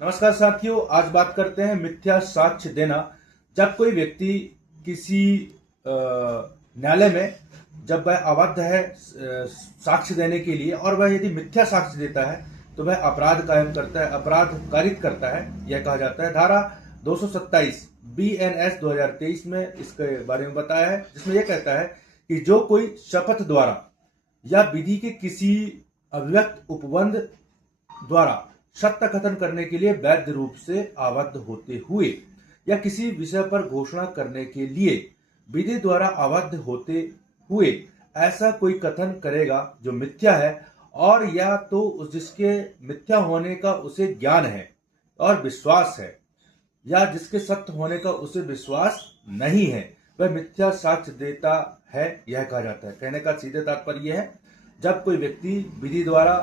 नमस्कार साथियों, आज बात करते हैं मिथ्या साक्ष्य देना। जब कोई व्यक्ति किसी न्यायालय में जब वह अवैध है साक्ष्य देने के लिए और वह यदि मिथ्या साक्ष्य देता है तो वह अपराध कायम करता है, अपराध कारित करता है। यह कहा जाता है। धारा 227 BNS 2023 में इसके बारे में बताया है, जिसमें यह कहता है कि जो कोई शपथ द्वारा या विधि के किसी अभिव्यक्त उपबंध द्वारा सत्य कथन करने के लिए वैध रूप से आबद्ध होते हुए या किसी विषय पर घोषणा करने के लिए विधि द्वारा आबद्ध होते हुए ऐसा कोई कथन करेगा जो मिथ्या है, और या तो जिसके मिथ्या होने का उसे ज्ञान है और विश्वास है, या जिसके सत्य होने का उसे विश्वास नहीं है, वह मिथ्या साक्ष्य देता है। यह कहा जाता है। कहने का सीधे तात्पर्य यह है, जब कोई व्यक्ति विधि द्वारा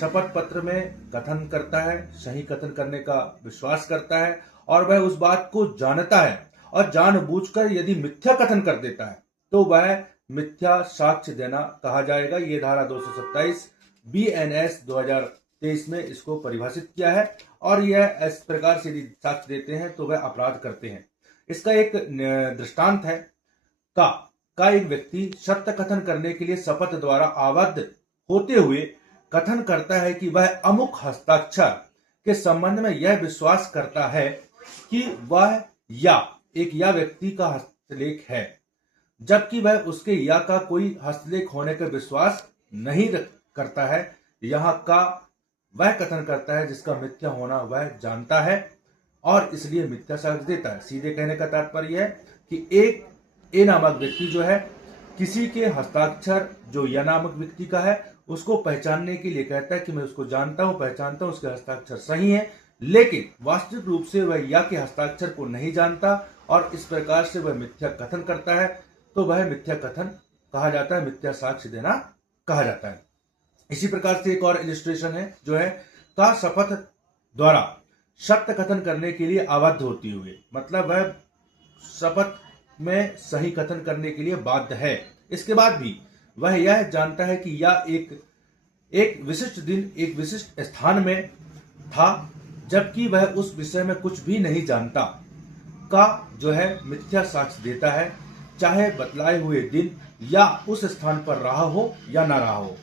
शपथ पत्र में कथन करता है, सही कथन करने का विश्वास करता है और वह उस बात को जानता है और जानबूझकर यदि मिथ्या कथन कर देता है तो वह मिथ्या साक्ष्य देना कहा जाएगा। ये धारा 227 BNS 2023 में इसको परिभाषित किया है, और यह इस प्रकार से यदि साक्ष्य देते हैं तो वह अपराध करते हैं। इसका एक दृष्टांत है का एक व्यक्ति सत्य कथन करने के लिए शपथ द्वारा आबद्ध होते हुए कथन करता है कि वह अमुक हस्ताक्षर के संबंध में यह विश्वास करता है कि वह या व्यक्ति का हस्तलेख है, जबकि वह उसके या का कोई हस्तलेख होने का विश्वास नहीं करता है। यहाँ का वह कथन करता है जिसका मिथ्या होना वह जानता है और इसलिए मिथ्या साक्ष्य देता है। सीधे कहने का तात्पर्य है कि एक ए नामक व्यक्ति जो है किसी के हस्ताक्षर जो या नामक व्यक्ति का है उसको पहचानने के लिए कहता है कि मैं उसको जानता हूं, पहचानता हूं, उसके हस्ताक्षर सही है, लेकिन वास्तविक रूप से वह या के हस्ताक्षर को नहीं जानता और इस प्रकार से वह मिथ्या कथन करता है, तो वह मिथ्या कथन कहा जाता है, मिथ्या साक्ष्य देना कहा जाता है। इसी प्रकार से एक और इलिस्ट्रेशन है जो है का शपथ द्वारा सत्य कथन करने के लिए आबद्ध होती हुए, मतलब वह शपथ में सही कथन करने के लिए बाध्य है, इसके बाद भी वह यह जानता है कि यह एक विशिष्ट दिन एक विशिष्ट स्थान में था, जबकि वह उस विषय में कुछ भी नहीं जानता, का जो है मिथ्या साक्ष्य देता है, चाहे बतलाए हुए दिन या उस स्थान पर रहा हो या ना रहा हो।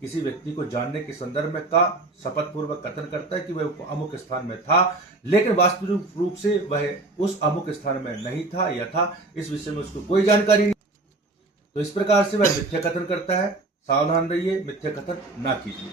किसी व्यक्ति को जानने के संदर्भ में का शपथ पूर्वक कथन करता है कि वह अमुक स्थान में था, लेकिन वास्तविक रूप से वह उस अमुक स्थान में नहीं था या था, इस विषय में उसको कोई जानकारी नहीं, तो इस प्रकार से वह मिथ्या कथन करता है। सावधान रहिए, मिथ्या कथन ना कीजिए।